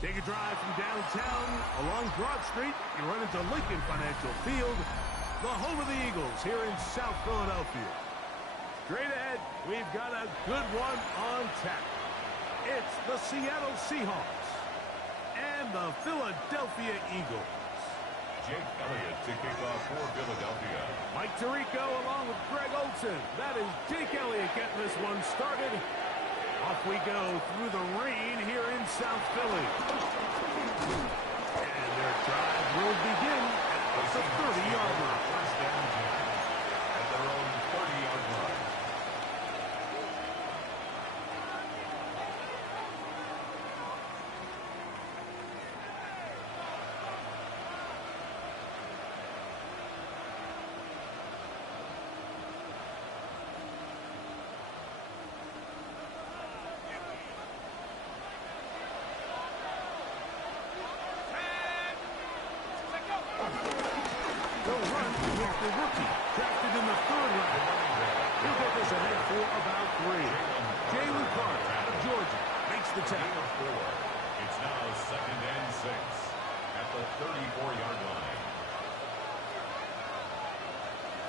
Take a drive from downtown along Broad Street. You run into Lincoln Financial Field, the home of the Eagles here in South Philadelphia. Straight ahead, we've got a good one on tap. It's the Seattle Seahawks and the Philadelphia Eagles. Jake Elliott to kick off for Philadelphia. Mike Tirico along with Greg Olsen. That is Jake Elliott getting this one started. Off we go through the rain here in South Philly. And their drive will begin at the 30-yard line. First down at their own 30-yard line. They'll run with the rookie, drafted in the 3rd round. He'll get this ahead for about 3. Jalen Carter out of Georgia makes the tackle. It's now 2nd and 6 at the 34-yard line.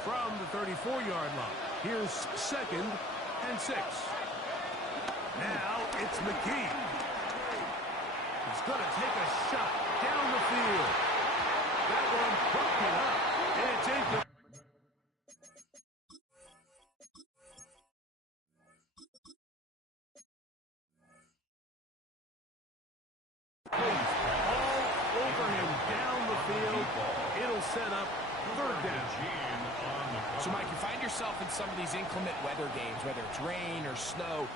From the 34-yard line, here's 2nd and 6. Now it's McKee. He's going to take a shot down the field. That one broken up. It's incomplete. All over him down the field. It'll set up 3rd down. So, Mike, you find yourself in some of these inclement weather games, whether it's rain or snow.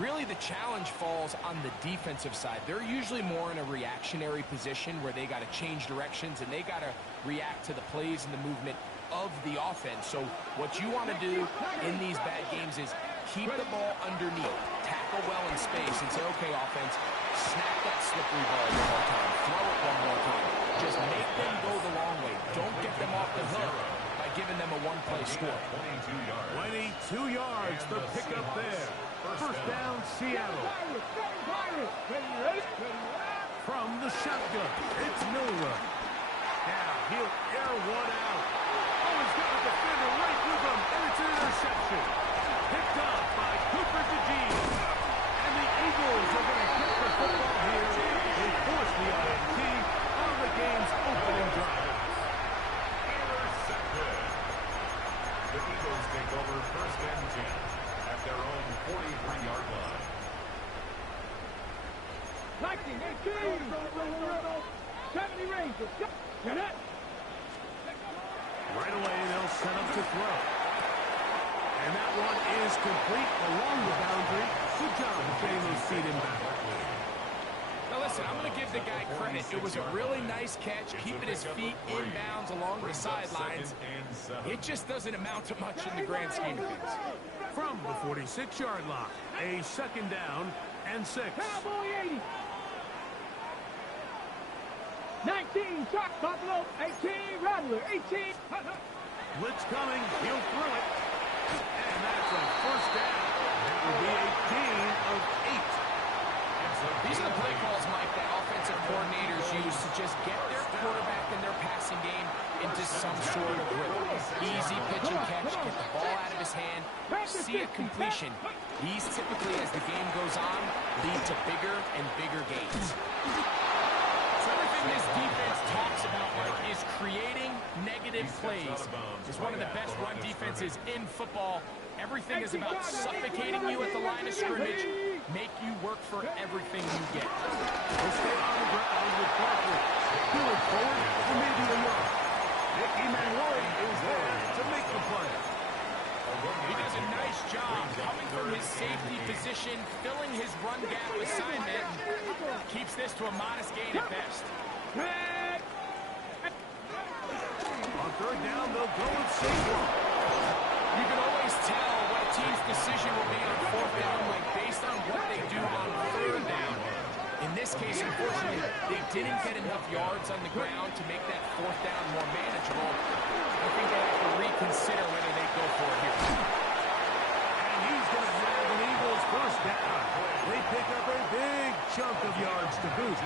Really, the challenge falls on the defensive side. They're usually more in a reactionary position where they got to change directions and they got to react to the plays and the movement of the offense. So what you want to do in these bad games is keep the ball underneath, tackle well in space, and say, okay, offense, snap that slippery ball one more time, throw it one more time. Just make them go the long way. Don't get them off the hook by giving them a one-play score. 22 yards, the pickup there. First down, Seattle. From the shotgun, it's Miller. Now he'll air one out. Oh, he's got a defender right with him, and it's an interception. Picked up by Cooper DeJean. And the Eagles are going to get the football here. They force the INT on the game's opening drive. Intercepted. The Eagles take over 1st and 10 at their own 43-yard line. 70 Rangers. Right away, they'll set up to throw. And that one is complete along the boundary. Good job of getting those feet in back. Now listen, I'm going to give the guy credit. It was a really nice catch, keeping his feet inbounds along the sidelines. It just doesn't amount to much in the grand scheme of things. From the 46-yard line, a 2nd down and 6. Cowboy 80. 19, Chuck Buffalo. 18, Rattler. 18. Blitz coming. He'll throw it. And that's a 1st down. It will be a gain of 8. These are the play calls, Mike, that offensive coordinators use to just get their quarterback and their passing game into some sort of rhythm. Easy pitch and catch, get the ball out of his hand, see a completion. These typically, as the game goes on, lead to bigger and bigger gains. So everything this defense talks about, Mike, is creating negative plays. It's one of the best run defenses in football. Everything is about suffocating you at the line of scrimmage, make you work for everything you get. We'll stay on the ground with Barkley. Going forward for maybe a yard. Nick Emmanwori is there to make the play. He does a nice job coming from his safety position, filling his run gap assignment, keeps this to a modest gain at best. On 3rd down, they'll go and save. You can always tell what a team's decision will be on 4th down, like based on what they do on 3rd down. In this case, unfortunately, they didn't get enough yards on the ground to make that 4th down more manageable. I think they have to reconsider whether they go for it here. And he's going to have an Eagles 1st down. They pick up a big chunk of yards to boot.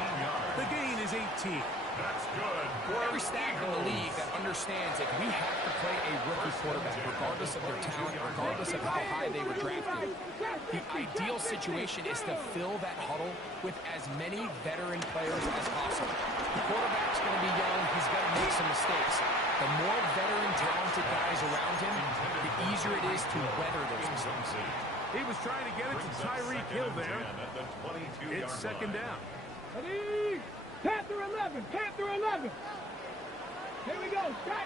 That's good. Every staff in the league that understands that we have to play a rookie quarterback, regardless of their talent, regardless of how high they were drafted. The ideal situation is to fill that huddle with as many veteran players as possible. The quarterback's going to be young. He's going to make some mistakes. The more veteran, talented guys around him, the easier it is to weather those mistakes. He was trying to get it to Tyreek Hill there. It's second down. Ready? Panther 11, Panther 11. Here we go, set.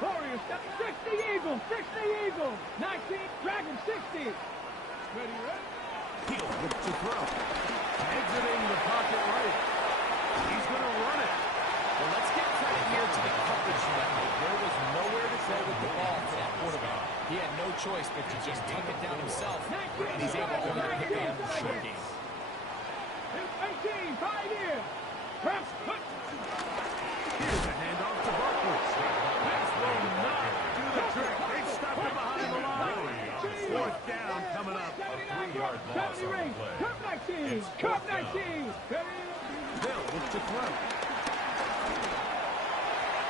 Warriors, step 60 Eagles, 60 Eagles. 19, Dragon 60. Ready, ready? Hill looks to throw. Exiting the pocket right. He's going to run it. Well, let's give credit here to the coverage network. There was nowhere to go with the ball for that quarterback. He had no choice but to just tuck it down himself, and he's able to hold it down for short gain. 18, 5 years. Press, put. Here's a handoff to Barkley. This will not do the trick. They stopped him behind the line. Fourth down coming up. A 3-yard loss on the play. Cup 19, Cup 19. Ready? Hill looks to throw.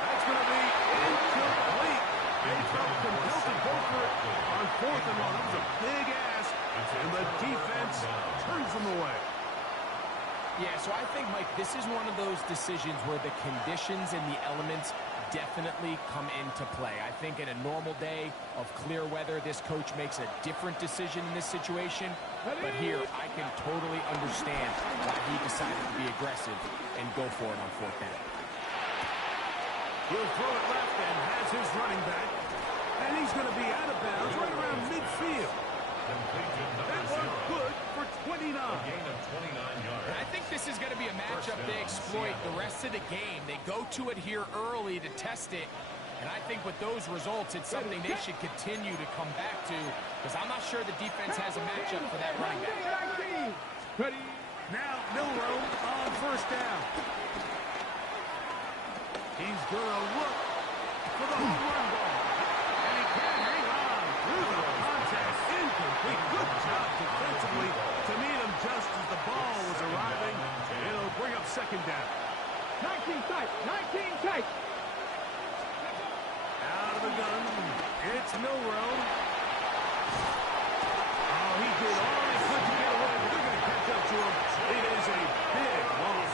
That's going to be incomplete. They felt compelled to go for it on 4th and 1. That was a big ask, and the defense turns them away. Yeah, so I think, Mike, this is one of those decisions where the conditions and the elements definitely come into play. I think in a normal day of clear weather, this coach makes a different decision in this situation. But here, I can totally understand why he decided to be aggressive and go for it on 4th down. He'll throw it left and has his running back. And he's going to be out of bounds right around midfield. That was good for 29. A gain of 29 yards. And I think this is going to be a matchup they exploit the rest of the game. They go to it here early to test it. And I think with those results, it's something they should continue to come back to, because I'm not sure the defense has a matchup for that running back. Ready? Now Milroe on 1st down. He's going to look for the home run ball. And he can hang on through the contest. Incomplete. Good job defensively to meet him just as the ball was arriving. It'll bring up 2nd down. 19 tight, 19 tight. Out of the gun. It's Milroe. Oh, he did all he could to get away. They're going to catch up to him. It is a big loss.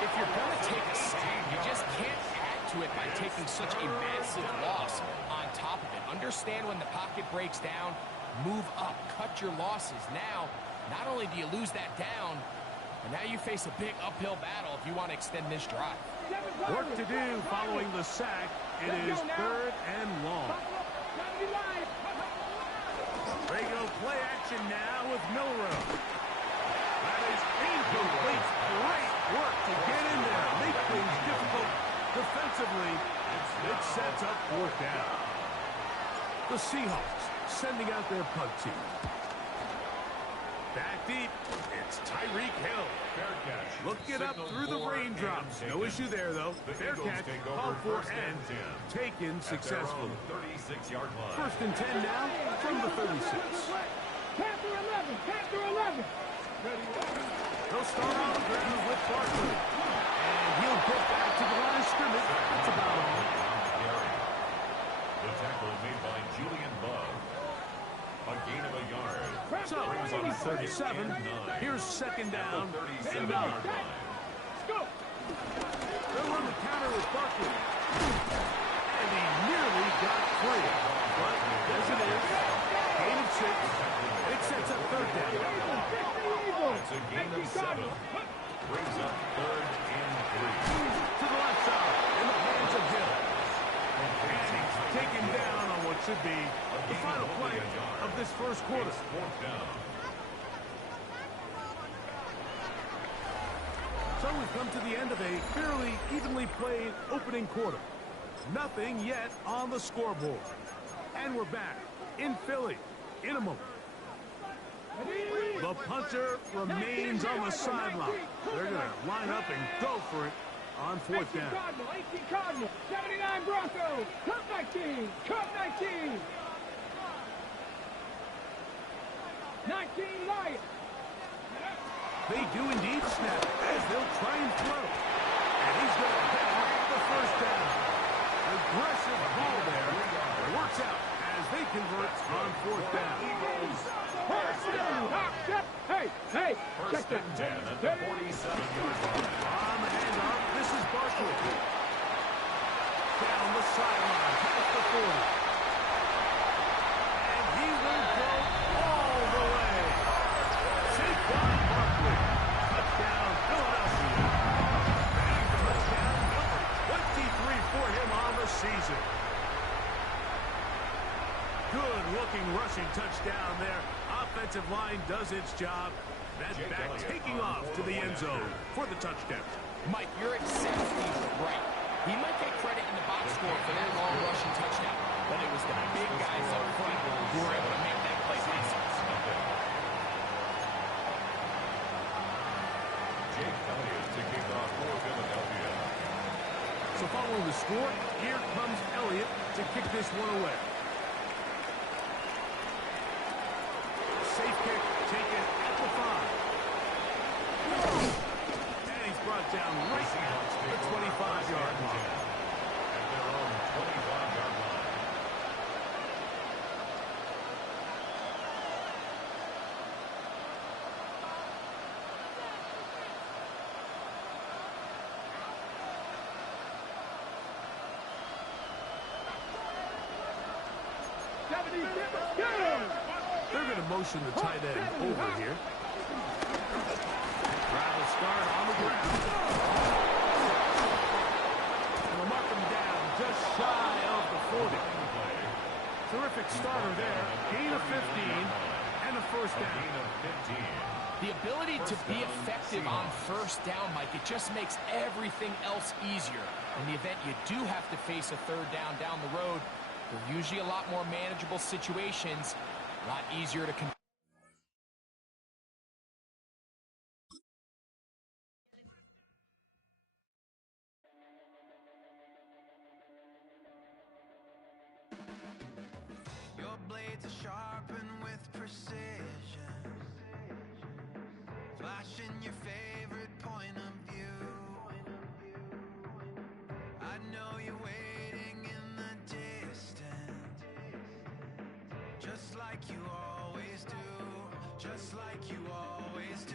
If you're going to take a sack, you just can't add to it by taking such a massive loss on top of it. Understand when the pocket breaks down, move up, cut your losses. Now, not only do you lose that down, but now you face a big uphill battle if you want to extend this drive. Work to do following the sack. It is 3rd and long. They go play action now with Milroe. That is incomplete. Great work to get in there. Make things difficult defensively. It sets up 4th down. The Seahawks sending out their punt team. Back deep, it's Tyreek Hill. Fair catch. Look it up through the raindrops. No issue there, though. Fair catch, called for and taken successfully. 36-yard line. 1st and 10 now from the 36. Panther 11, Panther 11. They'll start on the ground with Barkley. And he'll get back to the line of scrimmage. That's about all. The tackle made by Julian Love. A gain of a yard. So, on 37, here's 2nd down and 9. Go. They'll run the counter with Barkley. And he nearly got free. But as it is, gain of 6. It sets up 3rd down. It's a gain of 7. Brings up 3rd and 3. To the left side, in the hands of Hill. And he's taken down on what should be the final play of this 1st quarter. 4th down. So we've come to the end of a fairly evenly played opening quarter. Nothing yet on the scoreboard. And we're back in Philly in a moment. The punter remains on the sideline. They're going to line up and go for it on 4th down. 18 Cardinals, 79 Broncos, Cup 19, Cup 19. 19 Lions. They do indeed snap as they'll try and throw. And he's going to pick up the first down. Aggressive ball there. Works out as they convert on fourth down. Hey, check First that. and 10 at the 47-yard line. On the handoff, this is Barkley. Down the sideline, past the 40. And he will go all the way. Saquon Barkley. Touchdown, Philadelphia. And touchdown number 23 for him on the season. Good-looking rushing touchdown there. Offensive line does its job. That back taking off to the end zone for the touchdown. Mike, you're exactly right. He might get credit in the box score for their long rushing touchdown, but it was the big guys up front who were able to make that play happen. Jake Elliott to kick off for Philadelphia. So following the score, here comes Elliott to kick this one away. Safe kick taken at the 5. And he's brought down right at the 25-yard line. At their own 25-yard line. They're going to motion the tight end over here. Travis Scott on the ground. And they'll mark him down just shy of the 40. Terrific starter there. Gain of 15 and a first down. The ability to be effective on first down, Mike, it just makes everything else easier. In the event you do have to face a third down the road, they're usually a lot more manageable situations, a lot easier to control. Your blades are sharpened with precision, flashing your favorite point of view. I know you're waiting in the distance, just like you always do, just like you always do.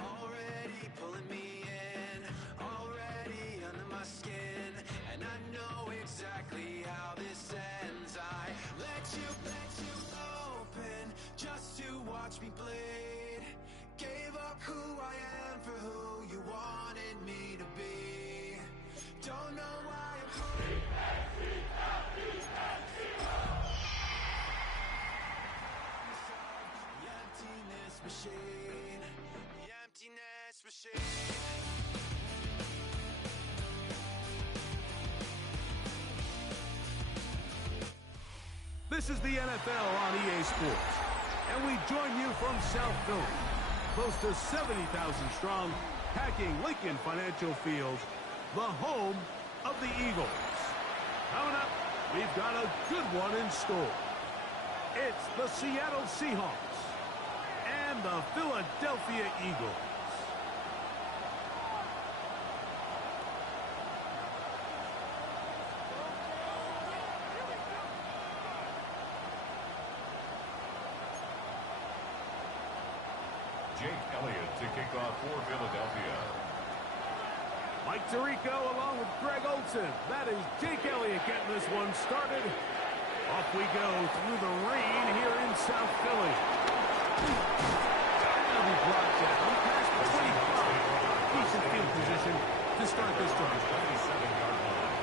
Already pulling me in, already under my skin, and I know exactly how this ends. I let you open just to watch me bleed. Gave up who I am for who you wanted me to be. Don't know why I'm holding the emptiness machine, the emptiness machine. This is the NFL on EA Sports, and we join you from South Philly, close to 70,000 strong, packing Lincoln Financial Field, the home of the Eagles. Coming up, we've got a good one in store. It's the Seattle Seahawks and the Philadelphia Eagles. Jake Elliott to kick off for Philadelphia. Mike Tirico along with Greg Olsen. That is Jake Elliott getting this one started. Off we go through the rain here in South Philly. Now he brought down past the 25. Decent field position to start this drive. 27-yard line.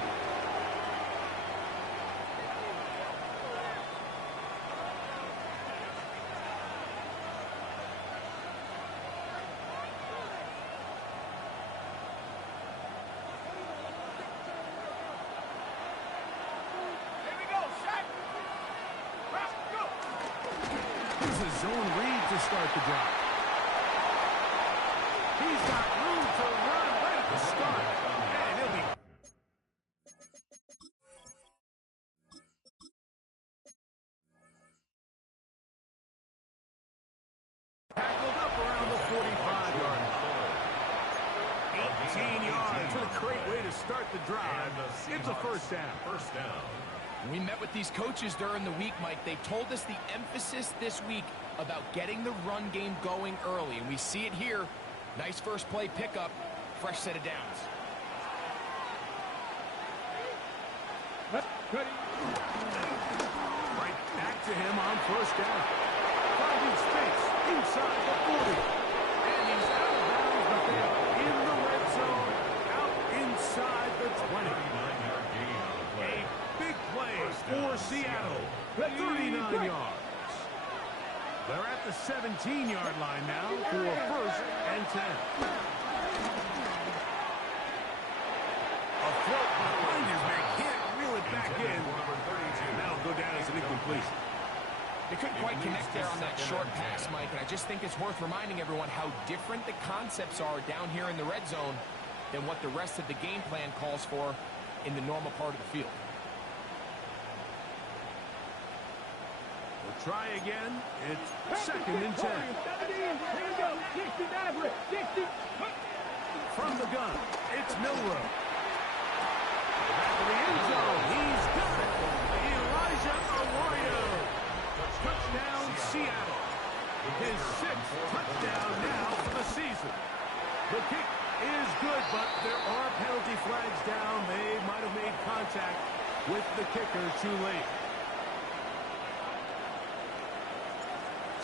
Zone read to start the drive. He's got room to run right at the start. And he'll be... tackled up around the 45 yards. What a great way to start the drive. It's a first down. First down. We met with these coaches during the week, Mike. They told us the emphasis this week about getting the run game going early, and we see it here. Nice first play pickup, fresh set of downs. Right back to him on first down. Finding space inside the 40. And he's out of bounds, but they are in the red zone, out inside the 20. 39-yard gain on the play. A big play for Seattle. 39 yards. They're at the 17-yard line now for first and 10. A float behind his man. Can't reel it back in. That'll go down as an incompletion. They couldn't quite connect there on that short pass, Mike, and I just think it's worth reminding everyone how different the concepts are down here in the red zone than what the rest of the game plan calls for in the normal part of the field. We'll try again. It's second and 10. Here we go. 60 Maverick. 60. From the gun, it's Milrow. Back to the end zone. He's got it. Elijah Arroyo. Touchdown, Seattle. His sixth touchdown now for the season. The kick is good, but there are penalty flags down. They might have made contact with the kicker too late.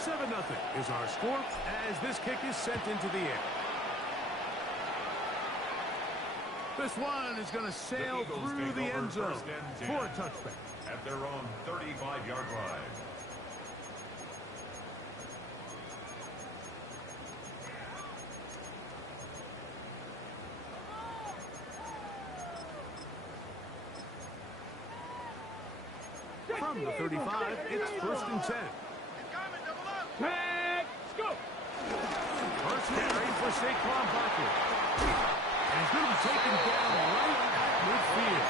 7-0 is our score as this kick is sent into the air. This one is going to sail through the end zone for a touchback. At their own 35-yard line. From the 35, it's first and 10. Tag. Go. First carry for Saquon Barkley. And he's going to be taken down right at midfield.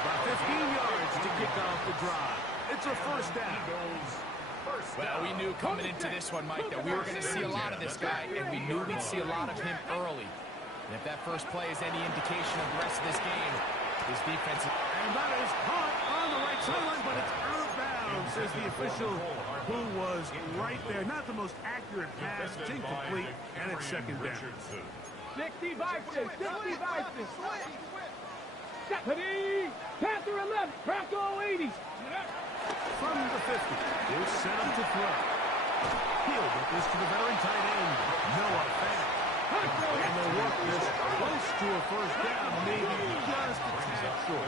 About 15 yards to kick off the drive. It's a first down. Well, we knew coming into this one, Mike, that we were going to see a lot of this guy, and we knew we'd see a lot of him early. And if that first play is any indication of the rest of this game, his defense... And that is caught on the right sideline, but it's out of bounds, says the official who was right there. Not the most accurate pass. It's incomplete, and it's second down. 60 Vikings. 60 Vikings. Stephanie. Panther 11. Bracco 80. From the 50, is set up to throw. He'll get this to the veteran tight end, Noah Fant. And they'll work this close to a first down, maybe just a tad short.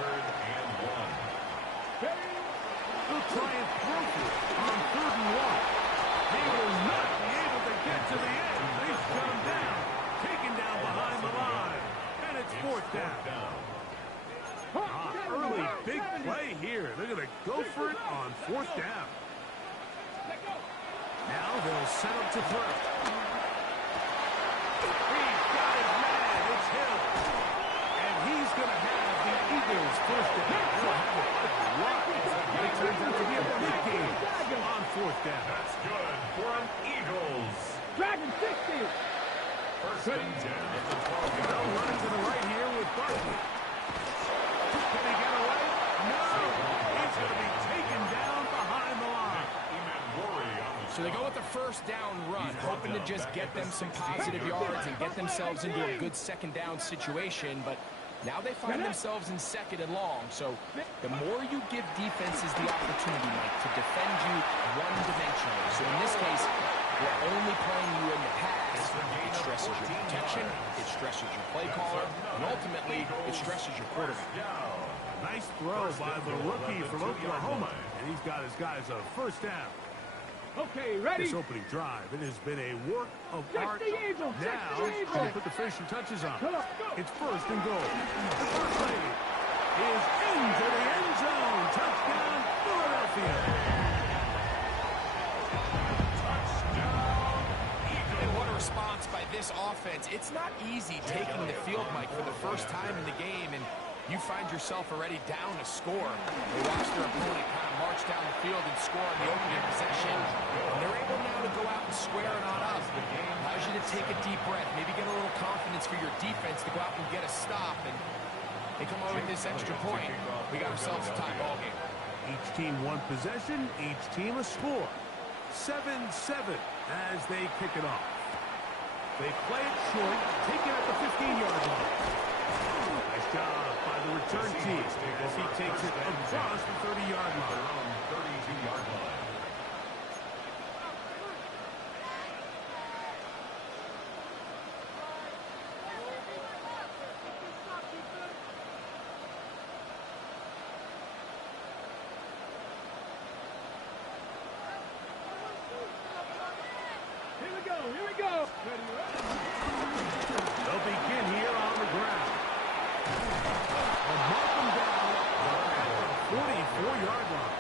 They'll try and throw for it on 3rd and 1. They will not be able to get to the end. They've got him down, taken down behind the line, and it's 4th down. Early big play here. They're going to go for it on 4th down. Now they'll set up to throw. He's got his man. It's Hill. And he's going to have the Eagles first down. They'll have it a lot. It turns out to be a big game on 4th down. That's good for an Eagles. Dragon 60. First and 10 at the 12-yard They'll run it to the right here with Barkley. Can he get away? No. He's going to be taken down behind the line. So they go with the first down run, hoping to just get them some positive yards and get themselves into a good second down situation, but now they find themselves in 2nd and long. So the more you give defenses the opportunity, Mike, to defend you one-dimensionally. So in this case, we're only playing you in the pass. It stresses your protection, it stresses your play caller, and ultimately, it stresses your quarterback. Nice throw by the rookie from Oklahoma, and he's got his guys a first down. Okay, ready? This opening drive, it has been a work of art. Eagles, Now, Eagles. they put the finishing touches on. Come on, go. It's 1st and goal. The first play is into the end zone. Touchdown, Philadelphia. And what a response by this offense. It's not easy taking the field, Mike, for the first time in the game, and you find yourself already down a score. They watch their opponent kind of march down the field and score on the opening possession. And they're able now to go out and square it on up. Allows you to take a deep breath, maybe get a little confidence for your defense to go out and get a stop. And they come away with this extra point. We got ourselves a tie ball game. Each team one possession, each team a score. 7-7 as they kick it off. They play it short, take it at the 15-yard line. Nice job by the return team as he takes it across the 30-yard line. 32-yard line. Here we go. They'll begin here on the ground. And mark them down at the 44-yard line.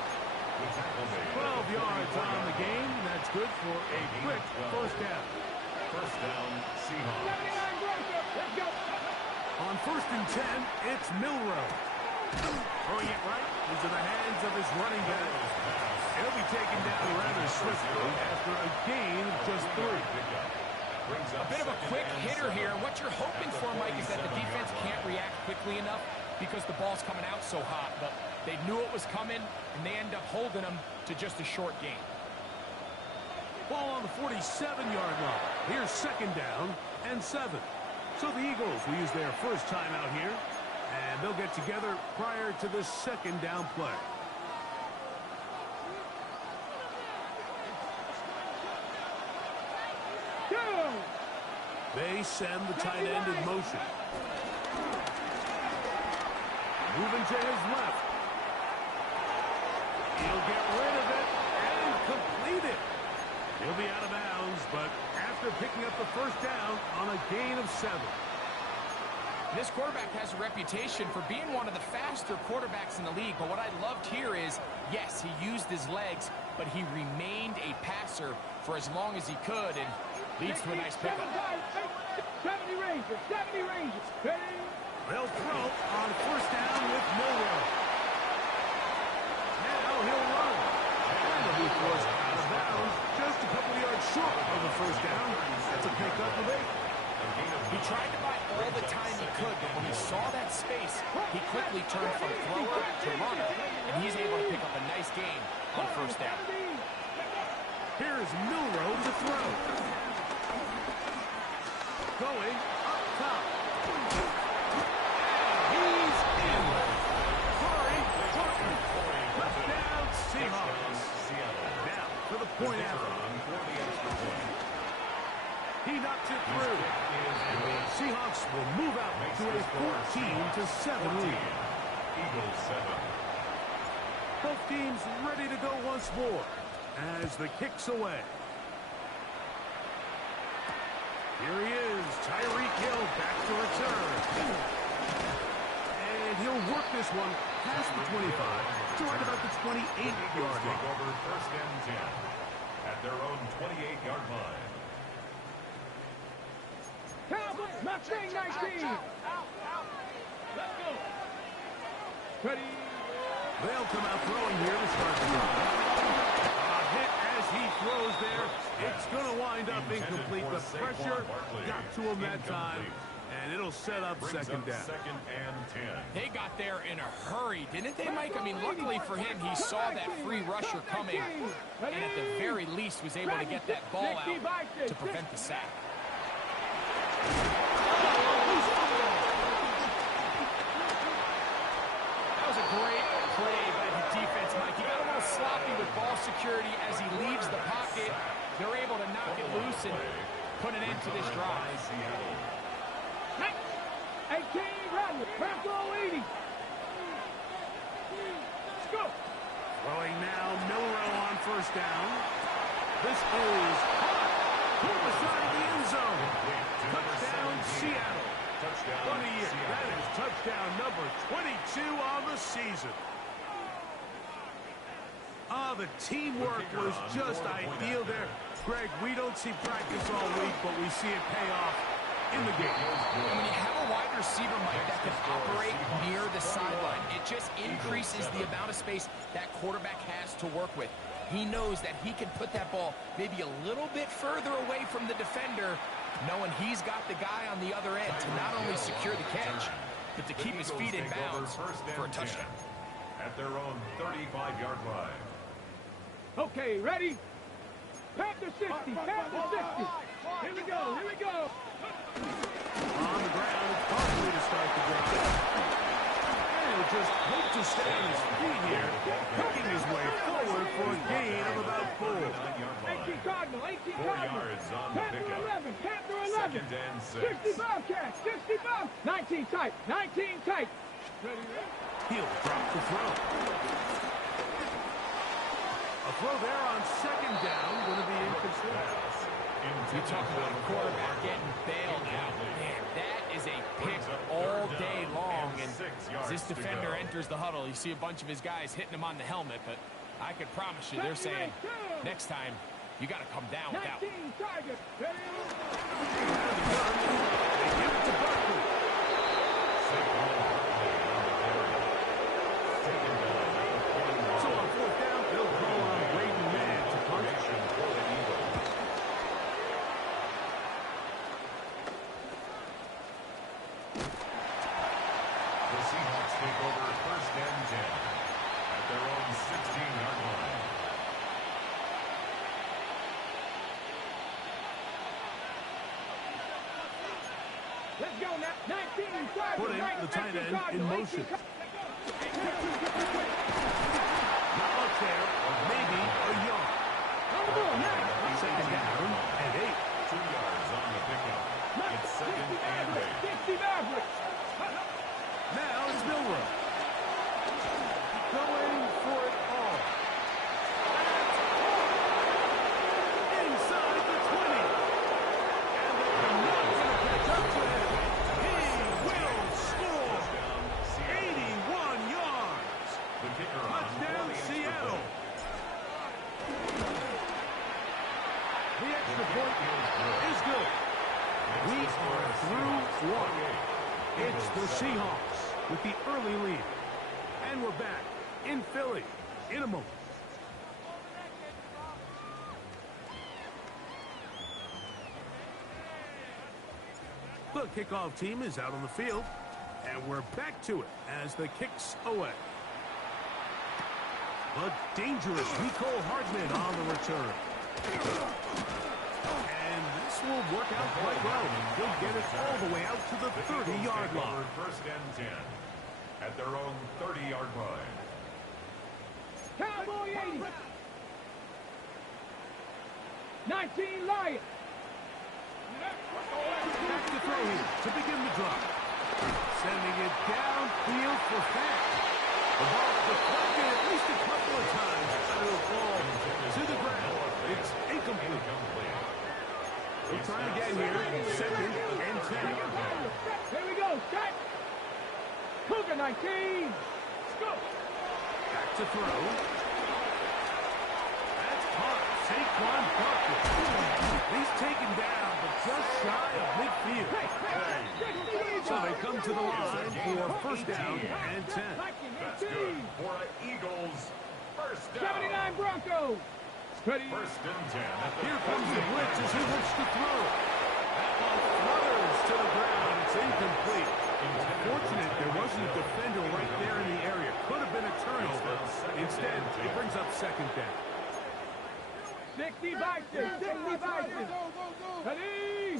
12 yards on the game. That's good for a quick first down. First down, Seahawks. Let's go. On 1st and 10, it's Milroe. Throwing it right into the hands of his running back. He'll be taken down rather swiftly after a gain of just 3. A bit of a quick hitter here. What you're hoping for, Mike, is that the defense can't react quickly enough because the ball's coming out so hot. But they knew it was coming, and they end up holding them to just a short gain. Ball on the 47-yard line. Here's 2nd down and 7. So the Eagles will use their first time out here, and they'll get together prior to this 2nd down play. They send the tight end in motion. Moving to his left. He'll get rid of it and complete it. He'll be out of bounds, but after picking up the first down on a gain of 7. This quarterback has a reputation for being one of the faster quarterbacks in the league, but what I loved here is, yes, he used his legs, but he remained a passer for as long as he could, and leads to a nice pickup. 70 Rangers. They'll throw on 1st down with Milroe. Now he'll run. And he'll be forced out of bounds just a couple of yards short of the 1st down. That's a pickup of 8. He tried to buy all the time he could, but when he saw that space, he quickly turned from thrower to runner, and he's able to pick up a nice gain on 1st down. Here's Milroe to throw. Going up top. He's in. Corey Horton. Touchdown Seahawks. Now for the point after. He knocks it through. Seahawks will move out to a 14-7 lead. Eagles 7. Both teams ready to go once more as the kick's away. Here he is, Tyreek Hill back to return. And he'll work this one past the 25 to right about the 28-yard line. Take over 1st and 10 at their own 28-yard line. Cowboys, Mustang 19. Let's go. Ready. They'll come out throwing here to start the drive. A hit as he throws there. It's going to wind up incomplete. The pressure got to him that time, and it'll set up 2nd down. 2nd and 10. They got there in a hurry, didn't they, Mike? I mean, luckily for him, he saw that free rusher coming, and at the very least was able to get that ball out to prevent the sack. That was a great play by the defense, Mike. He got a little sloppy with ball security as he leaves the pocket. They're able to knock it loose and put an end to this drive. 18, Bradley. Bronco 80. Let's go. Throwing now, Milroe on 1st down. This is to the side of the end zone. Touchdown, Seattle. What a year. That is touchdown number 22 on the season. The teamwork was just ideal there. Greg, we don't see practice all week, but we see it pay off in the game. And when you have a wide receiver, Mike, that can operate near the sideline, it just increases the amount of space that quarterback has to work with. He knows that he can put that ball maybe a little bit further away from the defender, knowing he's got the guy on the other end to not only secure the catch, but to keep his feet in bounds for a touchdown. At their own 35-yard line. Okay, ready? Panther 60, Panther 60. Here we go, here we go. On the ground, it's Barkley to start the drive. And he'll just hope to stay on his feet here, working his way forward for a gain of about 4. 18 Cardinal, 18 4 Cardinal. yards on the Panther pickup. 11, Panther 11. Second and 6. 60 Bobcats, 60 Bob. 19 tight, 19 tight. Ready, ready? He'll drop the throw. A throw there on second down, going to be incomplete. You talk about a quarterback getting bailed out. Man, that is a pick all day long. And as this defender enters the huddle, you see a bunch of his guys hitting him on the helmet. But I could promise you, they're saying, next time, you got to come down with that 19 one. target. Ready, They give it to Barkley. So on fourth down, they'll call on Braden Mann to punt. The Seahawks take over first and 10 at their own 16-yard line. let's go now. 19 target. Putting the tight end in motion. Not much there, maybe a yard. Second down and 8. 2 yards on the pickup. It's second and 8. 60 Mavericks. Now it's Milrow. Going for it all. Inside the 20. And they're not going to catch up to him. He will score. 81 yards. The kicker on Touchdown, for the extra Seattle. point. The extra point is good. We are through one. It's the Seahawks with the early lead. And we're back in Philly in a moment. The kickoff team is out on the field. And we're back to it as the kick's away. A dangerous Mecole Hardman on the return. And this will work out quite well. They'll get it all the way out to the 30-yard Take over line. first and 10 at their own 30-yard line. Cowboy 80. 19 Lion. Back to throw here to begin the drive. Sending it downfield for Fant. The ball deflected at least a couple of times. And it'll fall to the ground. It's incomplete. We'll try again here. Second and 10. Here we go. Set. Cougar 19. Go. Back to throw. That's caught. Saquon Barkley. He's taken down, but just shy of midfield. So they come to the line for first down and 10. That's good for an Eagles first down. 79 Broncos. Ready. First and 10 at the Here comes the blitz as he looks to throw. That ball flutters to the ground. It's incomplete. Fortunate there wasn't a defender right there in the area. Could have been a turnover. Instead, it brings up second down. 60 Vikings. 60 Vikings. Ready.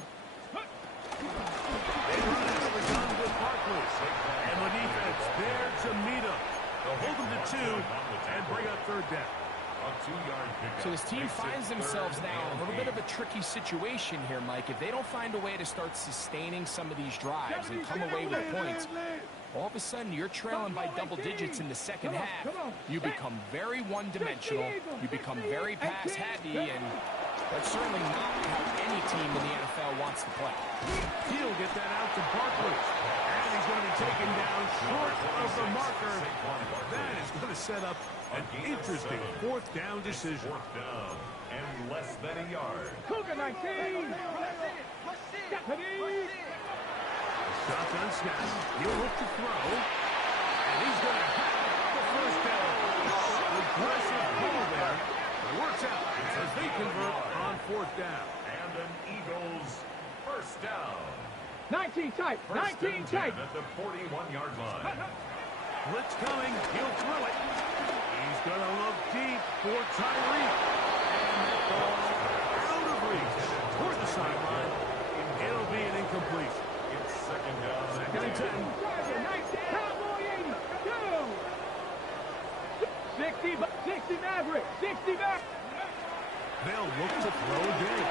They run into the gun with Barkley. And the defense there to meet him. They'll hold them to 2 and bring up third down. A 2-yard pickup. So this team Makes it finds themselves third now in a and little bit of 8. a tricky situation here, Mike. If they don't find a way to start sustaining some of these drives and come away with points, all of a sudden you're trailing by double digits in the second half. You become very one-dimensional. You become very pass-heavy, and that's certainly not how any team in the NFL wants to play. He'll get that out to Barkley. And he's going to be taken down short of the marker. That is going to set up an interesting fourth down decision. Fourth down and less than a yard. Cougar 19. Deputy. Shotgun snap. He'll look to throw. And he's going to have the first down. Aggressive pull there. It works out as they convert on fourth down. And an Eagles first down. 19 tight. First 19 and 10 tight. at the 41-yard line. Blitz coming. He'll throw it. He's going to look deep for Tyreek. And that ball out of reach toward the sideline. It'll be an incomplete. It's second down. Second and 10. Cowboy 80. Go. 60 Maverick. 60 Maverick. They'll look to throw again.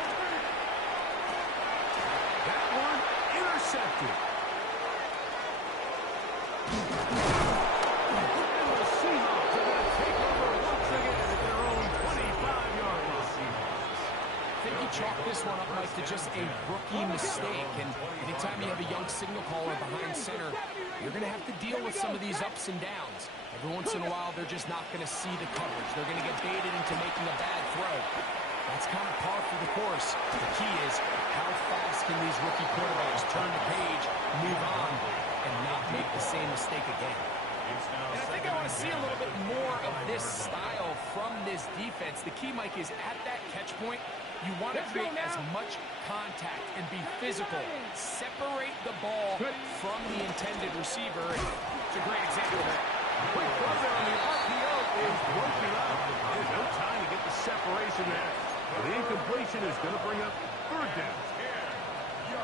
That one intercepted. And the Seahawks are going to take over once again at their own 25-yard line. I think you chalk this one up, Mike, to just a rookie mistake. And anytime you have a young signal caller behind center, you're going to have to deal with some of these ups and downs. Every once in a while, they're just not going to see the coverage. They're going to get baited into making a bad throw. That's kind of par for the course. The key is how fast can these rookie quarterbacks turn the page, move on, and not make the same mistake again. And I think I want to see a little bit more of this style from this defense. The key, Mike, is at that catch point, you want to create as much contact and be physical. Separate the ball from the intended receiver. It's a great example of that. Quick throw there on the RPO is broken up. There's no time to get the separation there. The incompletion is going to bring up third down.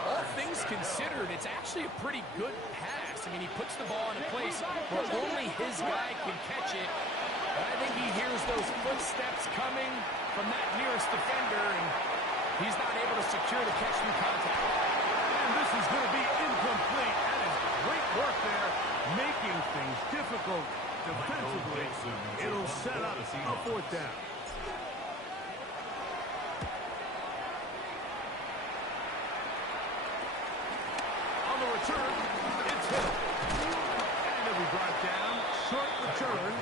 All things considered, it's actually a pretty good pass. I mean, he puts the ball in a place where only his guy can catch it. But I think he hears those footsteps coming from that nearest defender, and he's not able to secure the catch through contact. And this is going to be incomplete. That is great work there, making things difficult defensively. It'll set up a fourth down. On the return, it's Hill. And it'll be brought down. Short return.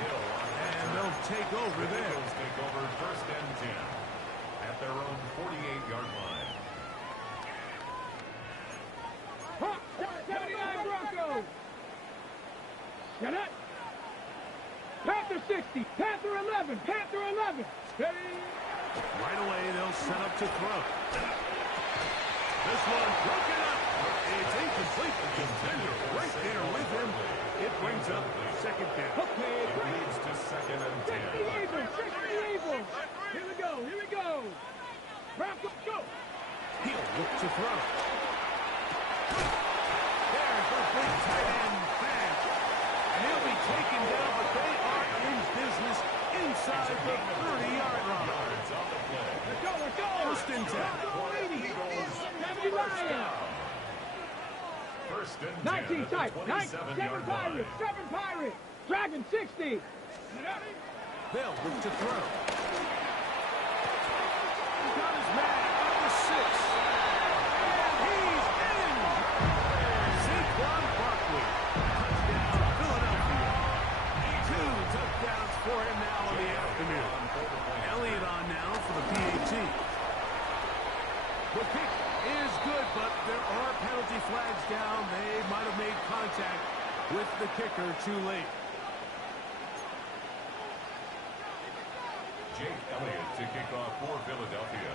And they'll take over there. Eagles take over first and 10 at their own 48-yard line. 79 Broncos. Get it. Panther 60. Panther 11. Panther 11. Steady. Right away, they'll set up to throw. This one broken up. It's incomplete. The defender right there with him. It brings up second down. Okay, It great. leads to second and 10. 60 Eagles. 60 Eagles. Here we go. Here we go. Broncos, go. He'll look to throw. There's the big tight end back. And he'll be taken down, but they are in business inside the 30-yard line. Yards on the play. Let's go. Let's go. First and 10. Bronco 80. 70 Lions. First and 10 19 at the tight. 27-yard 7 line. Pirates. 7 Pirates. Dragon 60. They'll look to throw. He's got his man at the 6. And he's in. Saquon Barkley. Touchdown, Philadelphia. 2 touchdowns for him now in the afternoon. Elliott on now for the PAT. The kick is good, but there are penalty flags down. They might have made contact with the kicker too late. Jake Elliott to kick off for Philadelphia.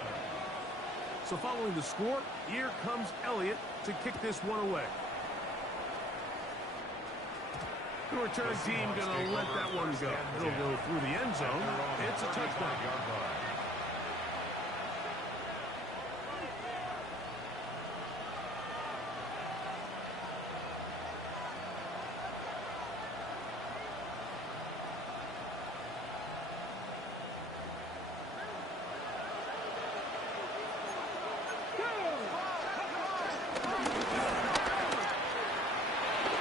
So following the score, here comes Elliott to kick this one away. The return team going to let that one go. It'll go through the end zone. It's a touchdown.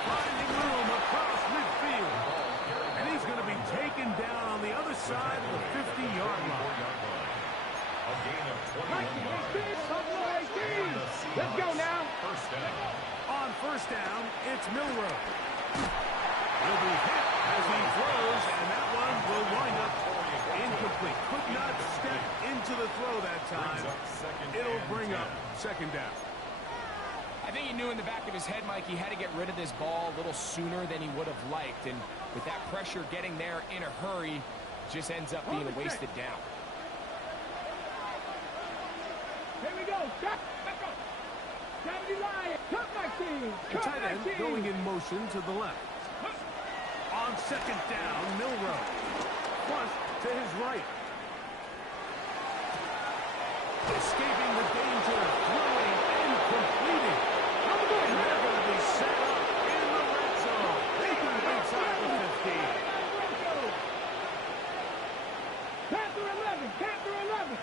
Finding room across midfield. And he's going to be taken down on the other side of the 50-yard line. A gain of 21 yards. Let's go now. first down. On first down, it's Milroe. He'll be hit as he throws, and that one will wind up incomplete. Could not step into the throw that time. It'll bring up second down. I think he knew in the back of his head, Mike, he had to get rid of this ball a little sooner than he would have liked. And with that pressure getting there in a hurry, it just ends up being a wasted down. Here we go. Stop. Back up. 70 line. Cut my team. The tight end going in motion to the left. On second down, Milroe. Flush to his right. Escaping the danger. Throwing and completing. And they're going to be set up in the red zone. They can inside the 15. Panther 11. Panther 11.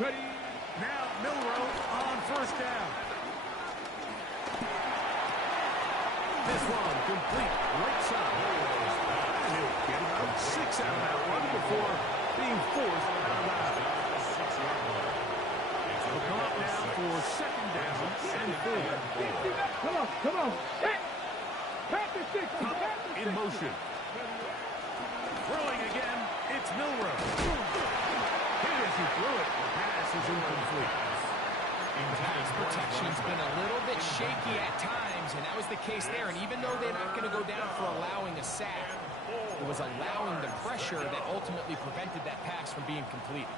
Ready. Now Milroe on first down. This one complete right side. And he'll get about 6 out of that one before being forced out of bounds. He'll come up now for second down and 4. Come on. Come on. Hit. Panther 60. Cup Panther 60. in motion. Throwing again, it's Milroe. Hit as he threw it. The pass is incomplete. Pass protection's been a little bit shaky at times, and that was the case there. And even though they're not going to go down for allowing a sack, it was allowing the pressure that ultimately prevented that pass from being completed.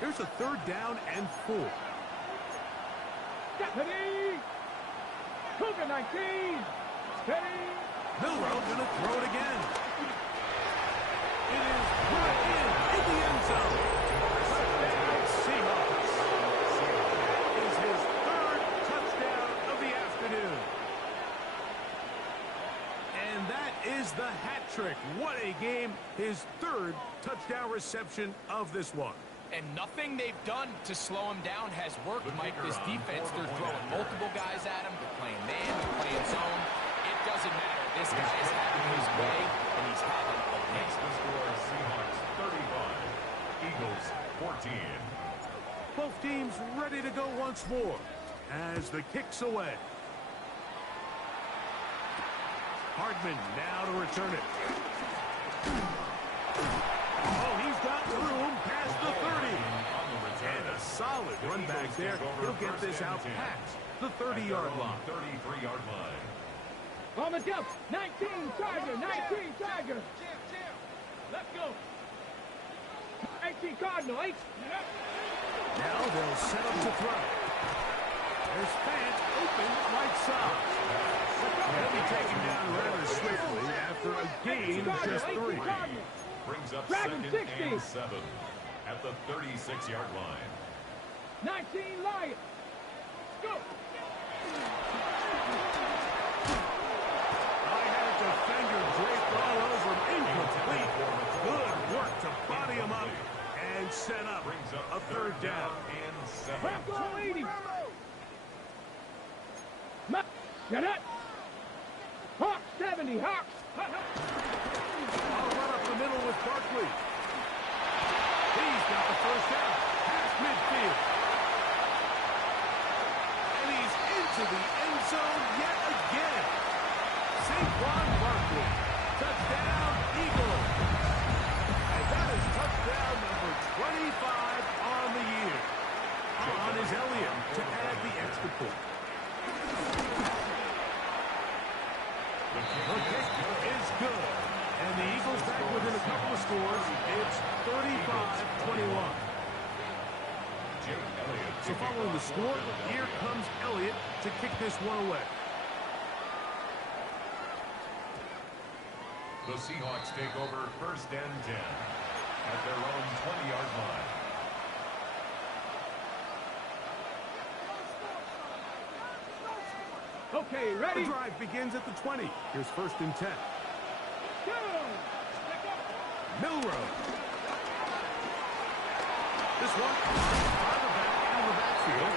Here's a third down and 4. Ready. Cougar 19. Ready. Milroe going to throw it again. It is put in the end zone. Touchdown Seahawks. That is his third touchdown of the afternoon. And that is the hat trick. What a game. His third touchdown reception of this one. And nothing they've done to slow him down has worked, Mike. This defense, they're throwing multiple guys at him. They're playing man, they're playing zone. It doesn't matter. This guy is having his way, and he's having a day. The score, Seahawks 35, Eagles 14. Both teams ready to go once more as the kick's away. Hardman now to return it. Oh, he's got room past the 30. And a solid run back there. He'll get this out past the 30-yard line. 33-yard line. On the jump. 19 Charger. 19 Charger. Let's go. 18 Cardinal. 8. Now they'll set up to throw. There's Fant open right side. He'll be taken down rather swiftly after a gain of just 3. Brings up Dragon second 60. and 7 at the 36-yard line. 19 Lions. Go. I had a defender draped all over him. Incomplete. Good work to body him up and set up Brings up a third down. and 7. Bronco 80. Get it. Hawks 70. Hawks. I'll run up the middle with Barkley. He's got the first down. Past midfield. And he's into the end zone yet again. Saquon Barkley. Touchdown, Eagles. And that is touchdown number 25 on the year. On is Elliott to add the extra point. The kick is good. And the Eagles back within a couple of scores. It's 35-21. So following the score, here comes Elliott to kick this one away. The Seahawks take over first and 10 at their own 20-yard line. Okay, ready. The drive begins at the 20. Here's first and 10. Go. Milroe. This one, farther back out of the backfield.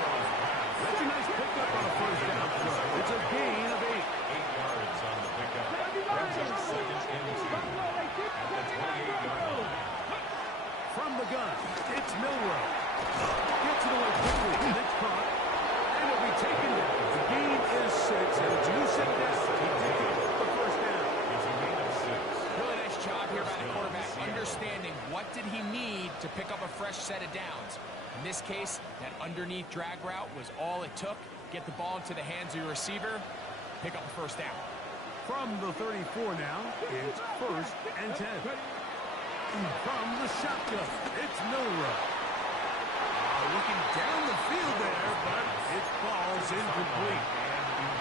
That's a nice pickup on a first down throw. It's a gain of 8. 8 yards on the pickup. Brings up second and 2 at the 28-yard line. From the gun, it's Milroe. Gets it away quickly understanding what did he need to pick up a fresh set of downs. In this case, that underneath drag route was all it took. Get the ball into the hands of your receiver, pick up a first down. From the 34 now, it's 1st and 10. From the shotgun, it's Milroe. Looking down the field there, but it falls incomplete.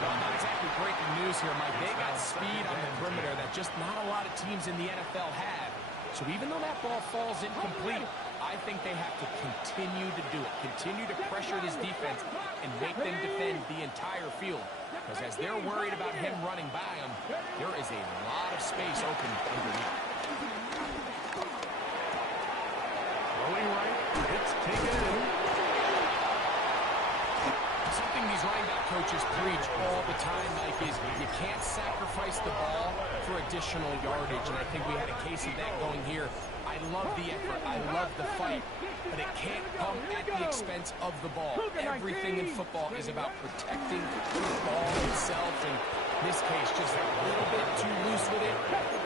Well, not exactly breaking news here, Mike. They got speed on the perimeter that just not a lot of teams in the NFL have. So even though that ball falls incomplete, I think they have to continue to do it. Continue to pressure this defense and make them defend the entire field. Because as they're worried about him running by them, there is a lot of space open underneath. Going right, it's taken in. Something these running back coaches preach all the time, Mike, is you can't sacrifice the ball for additional yardage, and I think we had a case of that going here. I love the effort, I love the fight, but it can't come at the expense of the ball. Everything in football is about protecting the ball itself, and in this case, just a little bit too loose with it.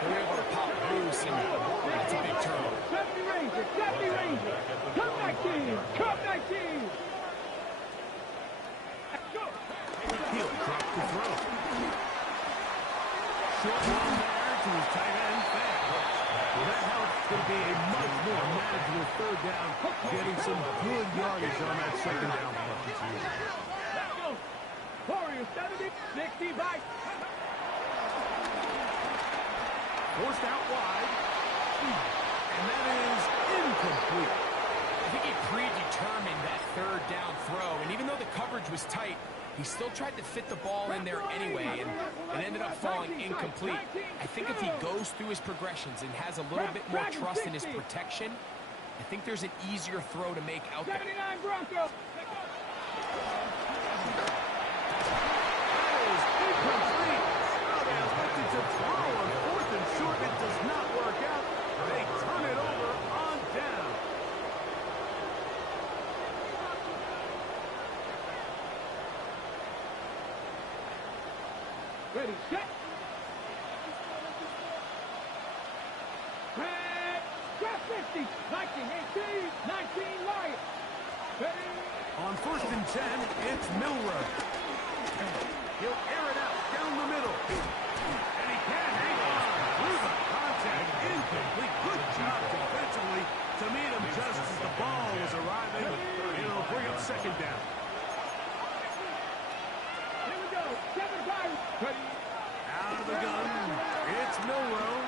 They're able to pop loose, and that's a big turnover. 70 Ranger, come 19, come 19. He'll drop the throw. Short one there to his tight end, Fant. Well, that helps. It's going to be a much more manageable 3rd down, getting some good yardage on that 2nd down play. Let's go. Warriors 70, 60 by. Forced out wide. And that is incomplete. I think he predetermined that 3rd down throw, and even though the coverage was tight, he still tried to fit the ball in there anyway, and it ended up falling incomplete. I think if he goes through his progressions and has a little bit more trust in his protection, I think there's an easier throw to make out there. 79 Broncos. That is incomplete. Oh, they expected to throw on 4th and short. It does not work out. They turn it over on down. Ready, set. Red, grab 50, 19, 18, 19, Lions. Ready. On 1st and 10, it's Milroe. He'll air it out down the middle. And he can hang on through the contact. Incomplete. Good job defensively to meet him just as the ball was arriving. It'll bring up 2nd down. Here we go, 75. Ready. Out of the gun, it's Milroe.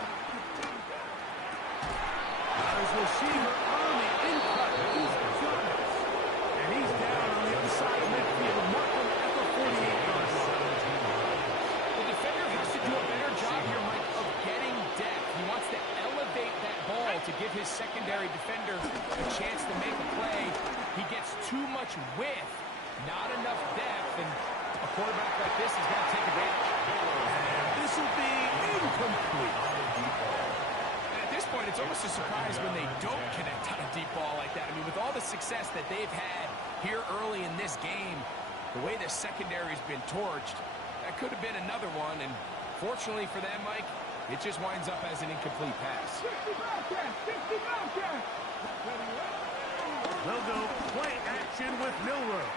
There's receiver on the in-cut. He's got it. And he's down on the other side of midfield. Markham at the 48-yard line. The defender has to do a better job here, Mike, of getting depth. He wants to elevate that ball to give his secondary defender a chance to make a play. He gets too much width, not enough depth, and a quarterback like this has got to take advantage. This will be incomplete. At this point, it's almost a surprise when they don't connect on a deep ball like that. I mean, with all the success that they've had here early in this game, the way the secondary's been torched, that could have been another one, and fortunately for them, Mike, it just winds up as an incomplete pass. 60 Bobcat, 60 Bobcat. They'll go play action with Milroe.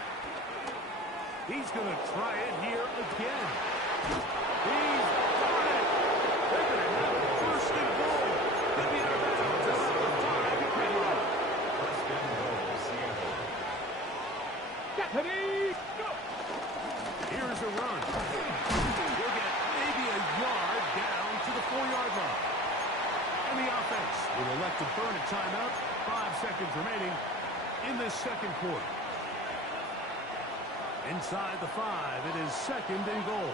He's going to try it here again. He's got it. They're going to have a 1st and goal. They'll be out of bounds at the 5-yard line. 1st and goal, Seattle. Ready, go. Here's a run. He'll get maybe a yard down to the 4-yard line. And the offense will elect to burn a timeout. 5 seconds remaining in this 2nd quarter. Inside the 5, it is 2nd and goal.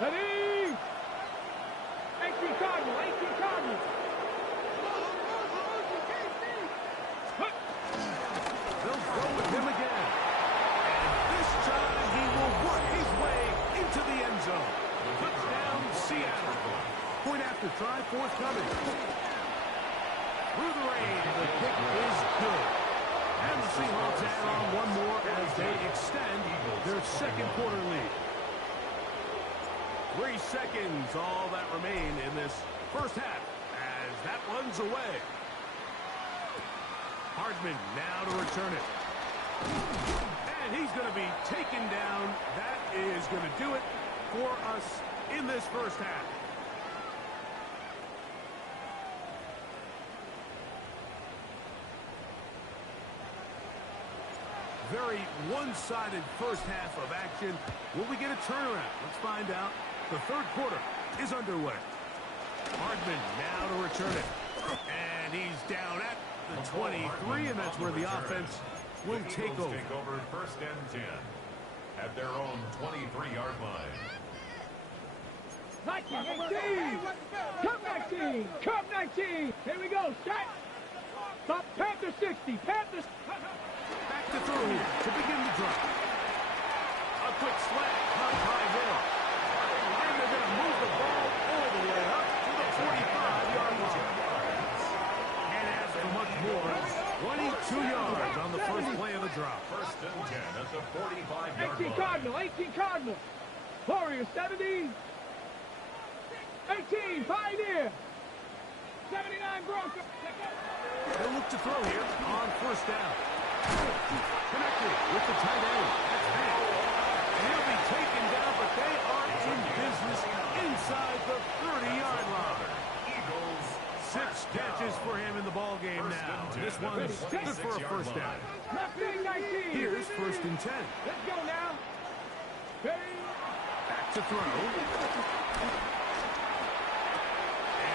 Ready. 18 Cardinal, 18 Cardinal. They'll go with him again. And this time he will work his way into the end zone. Touchdown, Seattle. Point after try forthcoming. Through the rain, the kick is good. And the Seahawks add on one more as they extend their 2nd quarter lead. 3 seconds, all that remain in this 1st half as That one's away. Hardman now to return it. And he's going to be taken down. That is going to do it for us in this first half. Very one-sided first half of action. Will we get a turnaround? Let's find out. The third quarter is underway. Hardman now to return it. And he's down at the 23, and that's where the offense will take over. First and 10 at their own 23-yard line. 19, Cup 19, Cup 19. Here we go, set. Stop, Panther 60, Panthers. Back to throw here to begin the drive. A quick slant, caught by Hill. And they're going to move the ball all the way up to the 45-yard line. And as for much more, 22 yards on the first play of the drop. First and 10 at the 45-yard 18 line. Cardinal, 18 Cardinal. Warriors 70. 18 Pioneer. 79 Broncos. They'll look to throw here on first down. Connected with the tight end. That's Hank. And he'll be taken down, but they are in business inside the 30-yard line. Eagles 6 catches for him in the ball game now. This one's good for a first down. Left wing 19. Here's first and 10. Let's go now. Ready? Back to throw.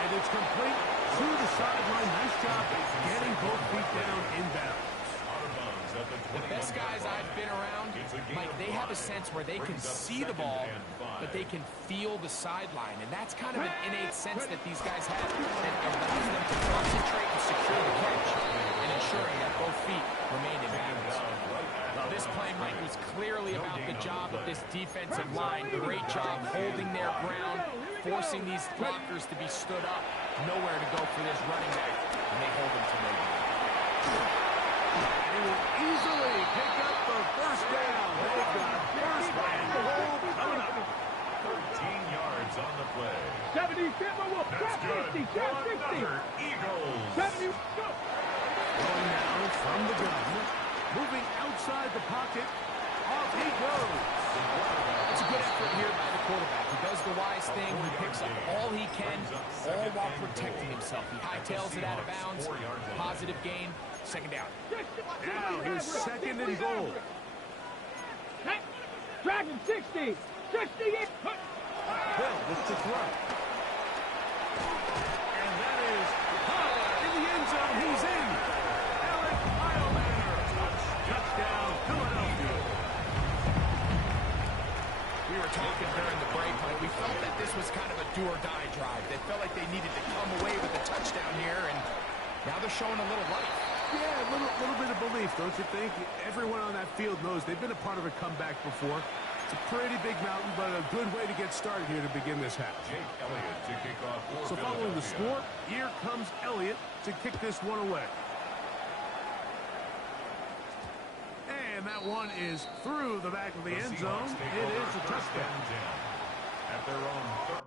And it's complete to the sideline. Nice job getting both feet down inbounds. The best guys I've been around, Mike, they have a sense where they can see the ball, but they can feel the sideline. And that's kind of an innate sense that these guys have that allows them to concentrate and secure the catch and ensuring that both feet remain in bounds. Well, this play, Mike, was clearly about the job of this defensive line. Great job holding their ground, forcing these blockers to be stood up. Nowhere to go for this running back, and they hold him to no gain. They will easily pick up the first down. They've got first and goal coming up. 13 yards on the play. 70 Timberwolves. That's good. 50, Trap 50. Eagles. 70, go. Going now from the gun. Moving outside the pocket. Off he goes. It's a good effort here by the quarterback. He does the wise thing. He picks up all he can, all while protecting himself. He hightails it out of bounds. Positive gain. Second down. Now here's second and goal. Dragon 60. 60. Hill with the throw. And that is in the end zone. He's in. Alec Eilmaner. Touchdown, Philadelphia. We were talking during the break, Mike. We felt that this was kind of a do-or-die drive. They felt like they needed to come away with a touchdown here, and now they're showing a little life. Yeah, a little bit of belief, don't you think? Everyone on that field knows they've been a part of a comeback before. It's a pretty big mountain, but a good way to get started here to begin this half. Jake Elliott to kick off for So following the Philadelphia. score, here comes Elliott to kick this one away. And that one is through the back of the end zone. Seahawks take It over is a first touchdown. and 10 at their own 30.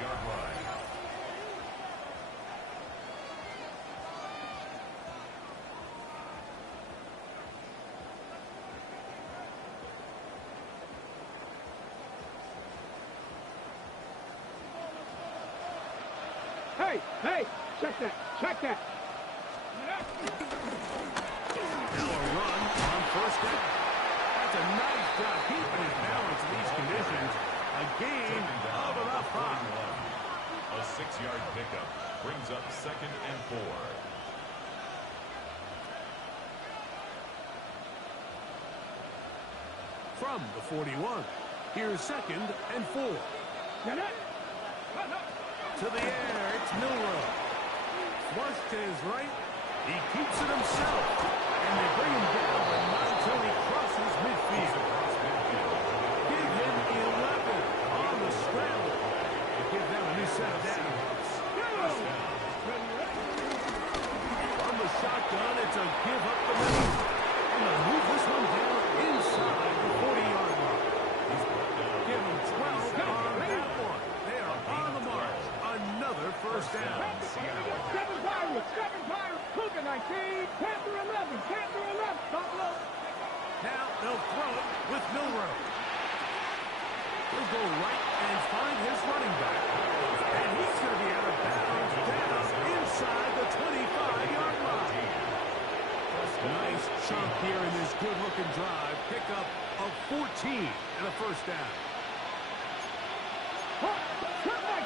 Yard line. Hey, check that, check that. Now a run on first down. That's a nice job keeping his balance in these conditions. A gain of about 5. A 6-yard pickup brings up second and 4. From the 41, here's second and 4. To the air, it's Milroe. Flush to his right. He keeps it himself. And they bring him down, but not until he crosses midfield. Give him 11 on the scramble. To give them a new set of downs. From the shotgun, it's a give up the middle. And they'll move this one down inside the 40-yard line. Give him 12 on that one. They are on the march. Another first down. 7 Pirates, 7 Pirates. Cougar 19, Panther 11, Panther 11. Buffalo. Now they'll throw it with Milroe. He'll go right and find his running back. And he's going to be out of bounds down inside the 25-yard line. Nice chunk here in this good-looking drive. Pick up of 14 and a first down. Cut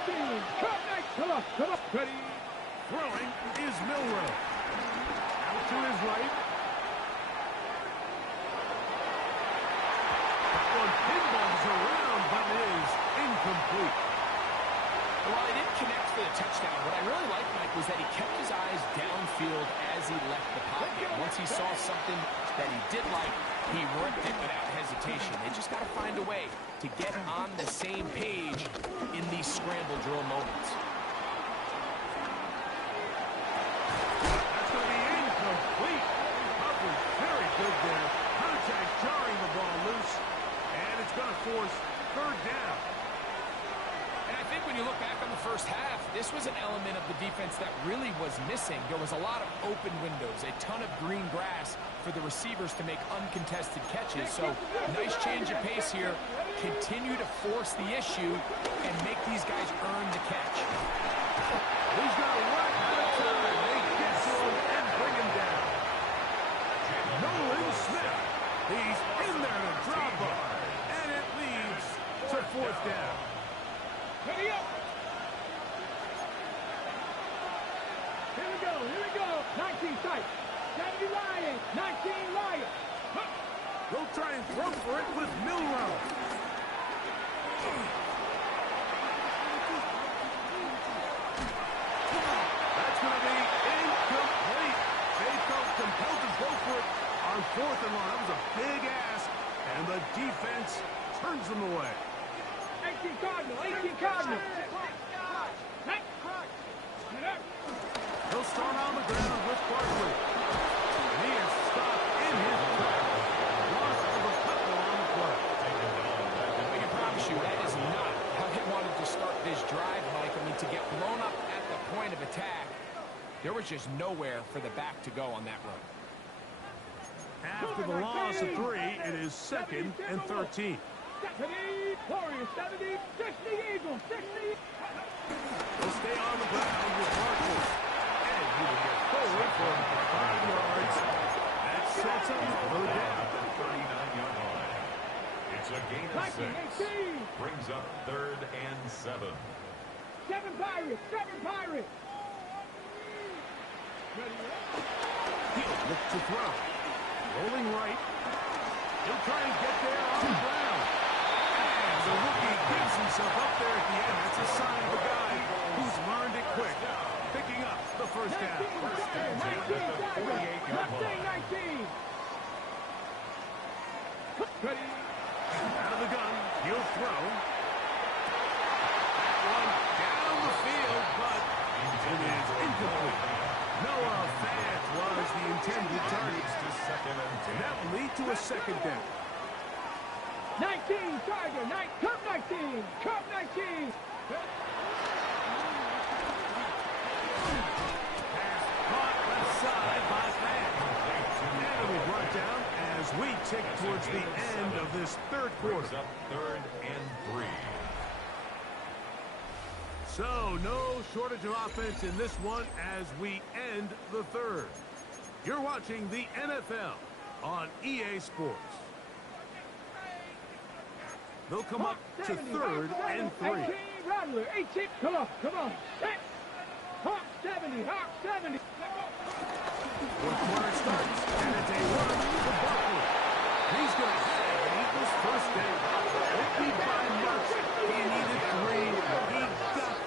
19, cut 19. Come on, ready. Throwing is Milroe. Out to his right. That one pinballs around, but is incomplete. While he didn't connect for the touchdown, what I really liked, Mike, was that he kept his eyes downfield as he left the pocket. Once he saw something that he did like, he ripped it without hesitation. They just got to find a way to get on the same page in these scramble drill moments. That's going to be incomplete. Coverage very good there. Contact jarring the ball loose. And it's going to force third down. And I think when you look back on the first half, this was an element of the defense that really was missing. There was a lot of open windows, a ton of green grass for the receivers to make uncontested catches. So nice change of pace here. Continue to force the issue and make these guys earn the catch. He's got a right out of time. They get to him and bring him down. Nolan Smith. He's in there to drop him. And it leads to fourth down. Ready up. Here we go, here we go. 19 tight. 70 Lions, 19 Lions. They'll try and throw for it with Milroe. That's going to be incomplete. They felt compelled to go for it on fourth and long. That was a big ask, and the defense turns them away. 18 Cardinal, 18 Cardinal. He'll start on the ground with Barkley. And he is stopped in his tracks. Loss of a couple on the play. I can promise you that is not how they wanted to start this drive, Mike. I mean, to get blown up at the point of attack, there was just nowhere for the back to go on that run. After the loss of 3, it is 2nd and 13. 70, Warriors, 70, 60 Eagles, 60. He'll stay on the ground with Barkley. And he will get forward for 5 yards. That sets him third down. 39-yard line. It's a gain of 6. 18. Brings up 3rd and 7. 7 Pirates, 7 Pirates. He'll look to throw. Rolling right. He'll try and get there on the ground. And the rookie gets himself up there at the end. That's a sign of a guy who's learned it quick. Picking up the first down. 19, 19. Ready. Out of the gun. He'll throw. That one down the field, but it is incomplete. Noah Fant was the intended target. And that will lead to a second down. 19, Tiger, Cup 19, Cup 19. Pass caught left side by Fant. And it will brought down as we tick towards the end of this third quarter. Brings up 3rd and 3. So, no shortage of offense in this one as we end the third. You're watching the NFL on EA Sports. They'll come up to 3rd and 3. 18, Rattler, 18, come on. Hawk 70, Hawk 70. Fourth quarter starts, and it's a run for Barkley. He's going to have an Eagles first down. Won't be by much. He needed 3. He got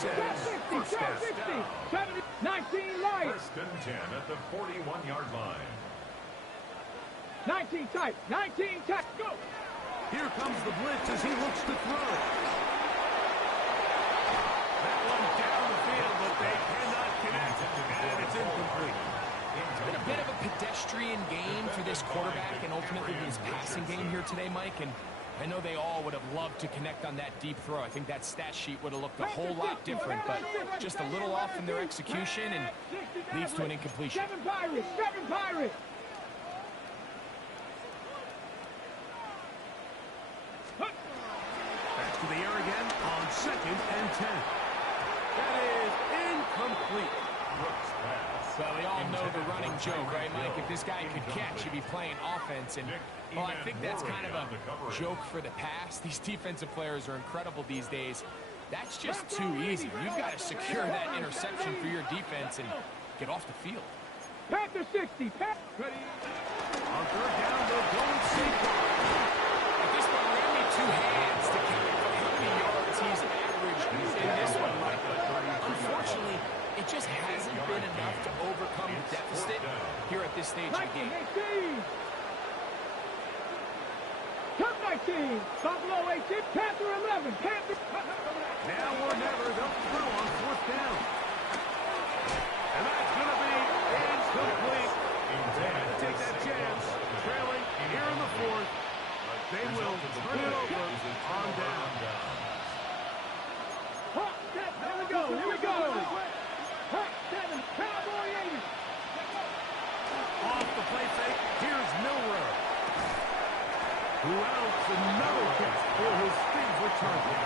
says first down. 60, 70, 19 light. First and 10 at the 41-yard line. 19 tight, 19 tight, go. Here comes the blitz as he looks to throw. That one down the field, but they cannot connect, and it's incomplete. Been a bit of a pedestrian game for this quarterback and ultimately his passing game here today, Mike. And I know they all would have loved to connect on that deep throw. I think that stat sheet would have looked a whole lot different, but just a little off in their execution and leads to an incompletion. 7 Pirates, 7 Pirates. Back to the air again on 2nd and 10. That is incomplete. Brooks pass. Well, we all know the running joke, right, Mike? If this guy could catch, he'd be playing offense. And, well, I think that's kind of a joke for the past. These defensive players are incredible these days. That's just too easy. You've got to secure that interception for your defense and get off the field. Panther 60, ready. On 3rd down, they'll go and Saquon. At this point, we're going to need 2 hands to count how many yards he's averaged in this one, Mike. But unfortunately, it just hasn't been enough to overcome the deficit here at this stage of the game. 19. Cup 19, Buffalo 18, Panther 11, Panther. Now or never, they'll throw on 4th down. And that's going to be incomplete. They had to take that chance. Trailing here in the 4th. They will turn it over on down. Hawk 7, here we go, here we go. Hawk 7, Cowboy 80. Off the play fake, here's Milrow, who outs another catch for his favorite target.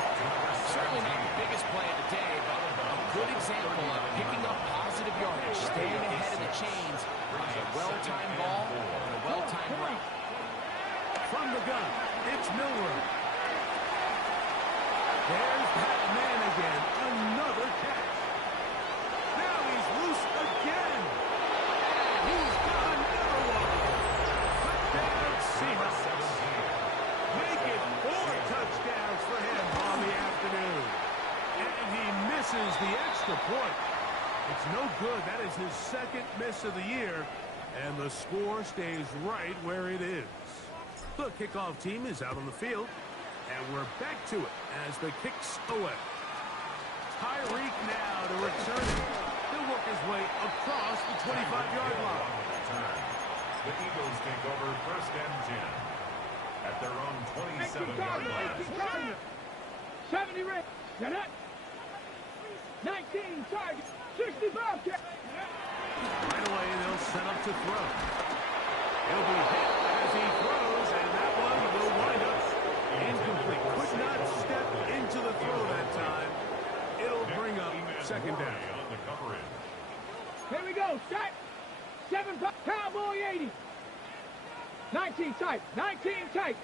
Certainly not the biggest play of the day, but a good example of picking up positive yardage, staying ahead of the chains on a well-timed ball and a well-timed route. From the gun, it's Milrow. There's that man again, another catch. Now he's loose again. He's got another one. Touchdown, Seahawks. Make it 4 touchdowns for him on the afternoon. And he misses the extra point. It's no good. That is his 2nd miss of the year. And the score stays right where it is. The kickoff team is out on the field. And we're back to it as the kick's away. Tyreek now to return it. He'll work his way across the 25-yard line. The Eagles take over 1st and 10 at their own 27-yard line. 70 rings. 19 target. 65 catch. Right away, they'll set up to throw. He'll be hit as he throws, and that one will wind up incomplete. Could not step into the throw that time. It'll bring up 2nd down. On the coverage. Here we go. Set. 7 Cowboy 80. 19 tight. 19 tight.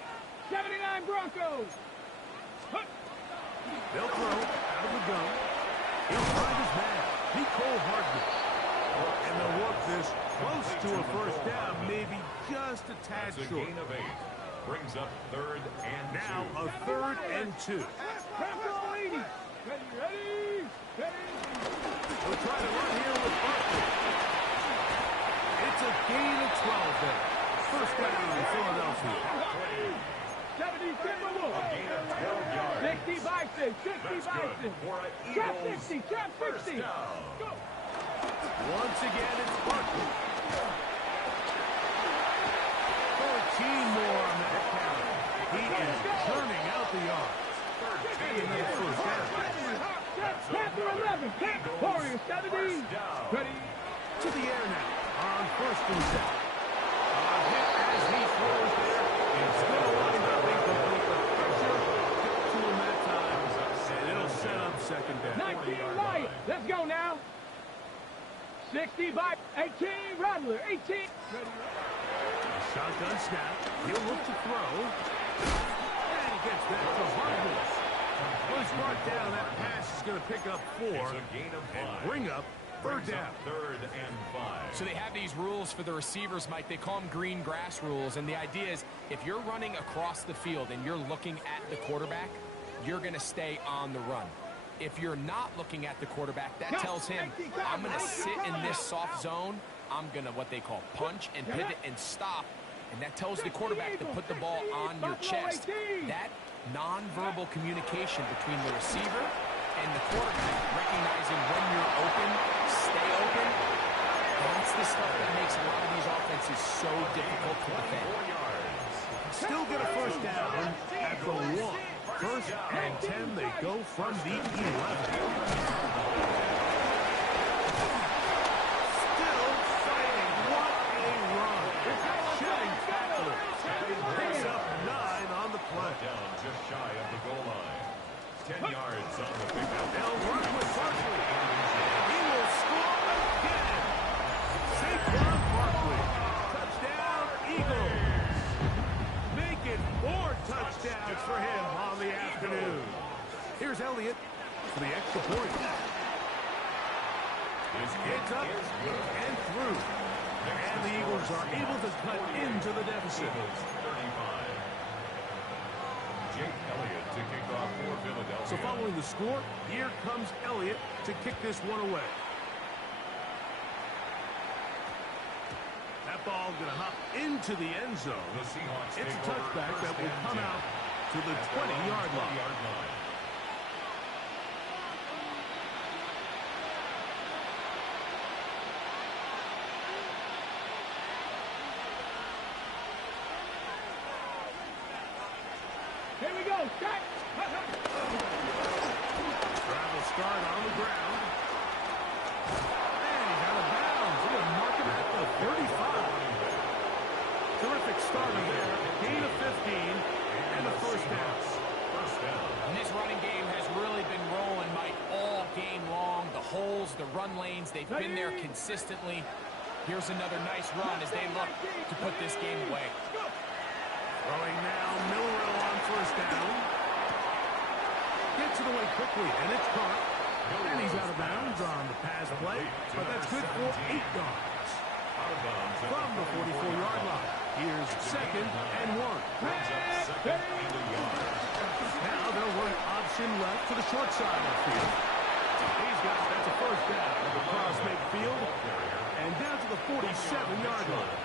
79 Broncos. They'll throw out of the gun. He'll find his man. Nicole Hardman. And they'll work this close to a 1st down, maybe just a tad That's a short. gain of 8. Brings up 3rd and 2. Now a 3rd and 2. Bronco 80. Ready. We'll try to run here with Barkley. It's a gain of 12 there. 1st down, Philadelphia. 70 Timberwolves. 60 Bison. 60 Bison. Trap 60. Trap 60. Go. Once again, it's Barkley. 14 more on that count. He is turning out the yards. And another 1st down. Panther 11. Panther Warriors 70. Ready. To the air now on 1st and 7. A hit as he throws there. It's going to wind up incomplete. The pressure got to him that time. And it'll set up 2nd down. 19 Light. Let's go now. 60 by 18 Rattler. 18. Ready. Shotgun snap. He'll look to throw. And he gets back to Hardman. Once brought down, that pass is going to pick up 4 It's a gain of 5. and bring up 3rd down. 3rd and 5. So they have these rules for the receivers, Mike. They call them green grass rules. And the idea is if you're running across the field and you're looking at the quarterback, you're going to stay on the run. If you're not looking at the quarterback, that tells him, I'm going to sit in this soft zone. I'm going to what they call punch and pivot and stop. And that tells the quarterback to put the ball on your chest. That nonverbal communication between the receiver and the quarterback, recognizing when you're open, stay open, that's the stuff that makes a lot of these offenses so difficult to defend. Still get a first down at the 1. First and 10, they go from the 11. Still fighting. What a run. Shedding tackle. Picks up 9 on the play. Down just shy of the goal line. 10 yards on the pickup. They'll work with Barkley. He will score again. Saquon Barkley. Touchdown, Eagles. Make it 4 touchdowns for him on the afternoon. Here's Elliott for the extra point. It's up and through. And the Eagles are able to cut into the deficit. 35. Jake Elliott to kick off for Philadelphia. So following the score, here comes Elliott to kick this one away. That ball going to hop into the end zone. The Seahawks It's a take over touchback that first will and come 10 out to the at their own 20-yard line. 20-yard line. Here we go. Start. Travel start on the ground. And he's out of bounds. He'll mark him at the 35. Terrific starter there. Gain of 15 and a first down. And this running game has really been rolling, Mike, all game long. The holes, the run lanes, they've been there consistently. Here's another nice run as they look to put this game away. Throwing now, Milroe on first down. Gets it away quickly, and it's caught. And he's out of bounds on the pass play, but that's good for 8 yards. From the 44-yard line, here's second and 1. Now they'll run option left to the short side of the field. That's a first down across midfield and down to the 47-yard line.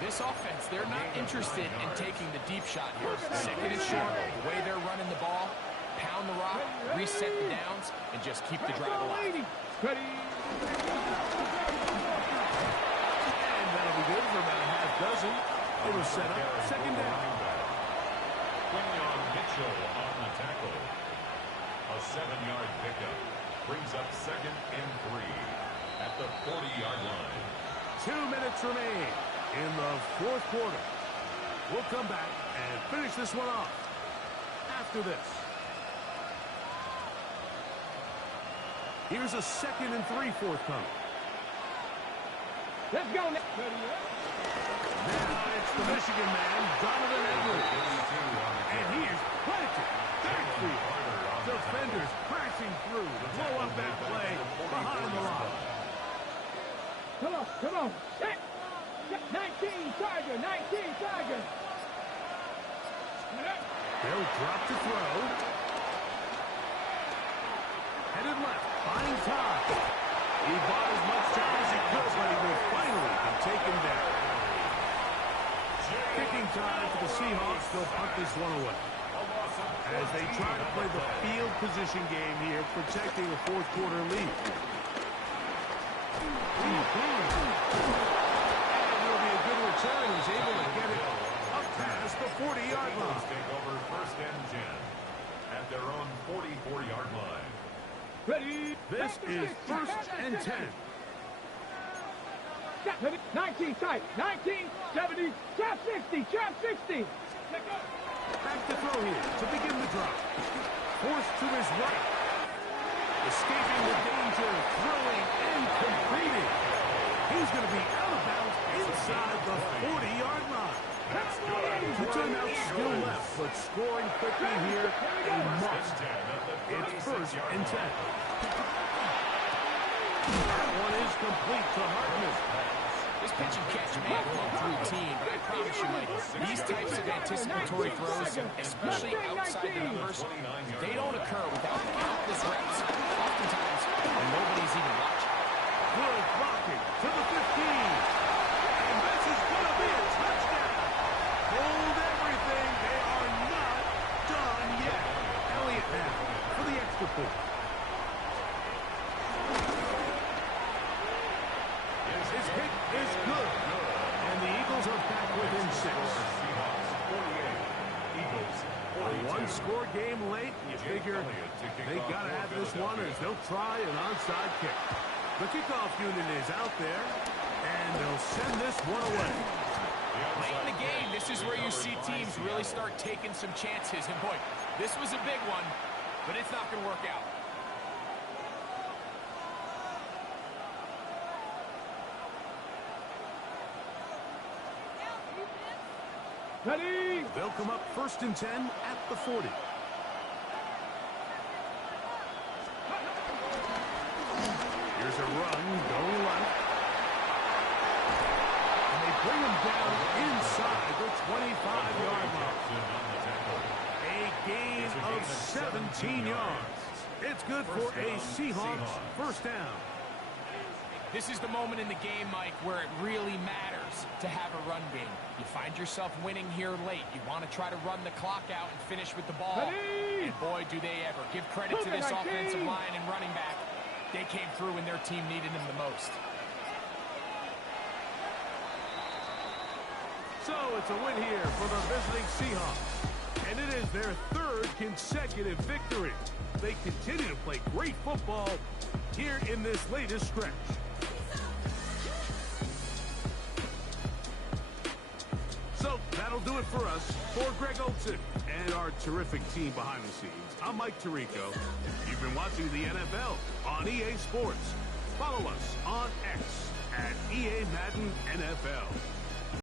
This offense, they're not interested in taking the deep shot here. Second and short, the way they're running the ball, pound the rock, reset the downs, and just keep the drive alive. Ready. And that'll be good for about a half dozen. It was set up, second down. Quinyon Mitchell on the tackle. A 7-yard pickup. Brings up second and 3 at the 40-yard line. 2 minutes remain in the fourth quarter. We'll come back and finish this one off after this. Here's a second and 3 forthcoming. Let's go. Now it's the Michigan man, Donovan Edwards. And he is planted backfield. Defenders crashing through to blow up that play behind the line. Come on. Set. 19 Tiger. They'll drop to throw. Headed left, buying time. He bought as much time as he could, but he will finally be taken down. Kicking time for the Seahawks. They'll punt this one away. As they try to play the field position game here, protecting a fourth quarter lead. And it'll be a good return. He's able to get it up past the 40-yard line. Take over first and 10 at their own 44-yard line. Ready. This is first and 10. 19 tight. 19, 70, trap 60. Back to throw here to begin the drop. Forced to his right. Escaping the danger, throwing and completing. He's going to be out of bounds inside the 40-yard line. That's good. The timeout still left, but scoring quickly here, a must. It's first and 10. That one is complete to Hartman. This pitch and catch may have come through routine, but I promise you, Mike, these types of anticipatory throws, especially outside the numbers, they don't occur without countless nothing. His kick is good. And the Eagles are back within 6. Seahawks 48. Eagles A 42. one-score game late. You figure they got to have this one as they'll try an onside kick. The kickoff unit is out there, and they'll send this one away. Late in the game, this is where you see teams really start taking some chances. And boy, this was a big one, but it's not going to work out. Ready? They'll come up 1st and 10 at the 40. Here's a run going left. And they bring him down inside the 25-yard mark. A gain of 17 yards. It's good for a Seahawks first down. This is the moment in the game, Mike, where it really matters to have a run game. You find yourself winning here late. You want to try to run the clock out and finish with the ball. Ready? And boy, do they ever. Give credit to this offensive line and running back. They came through when their team needed them the most. So it's a win here for the visiting Seahawks. And it is their 3rd consecutive victory. They continue to play great football here in this latest stretch. So that'll do it for us. For Greg Olsen and our terrific team behind the scenes, I'm Mike Tirico. You've been watching the NFL on EA Sports. Follow us on X at EA Madden NFL.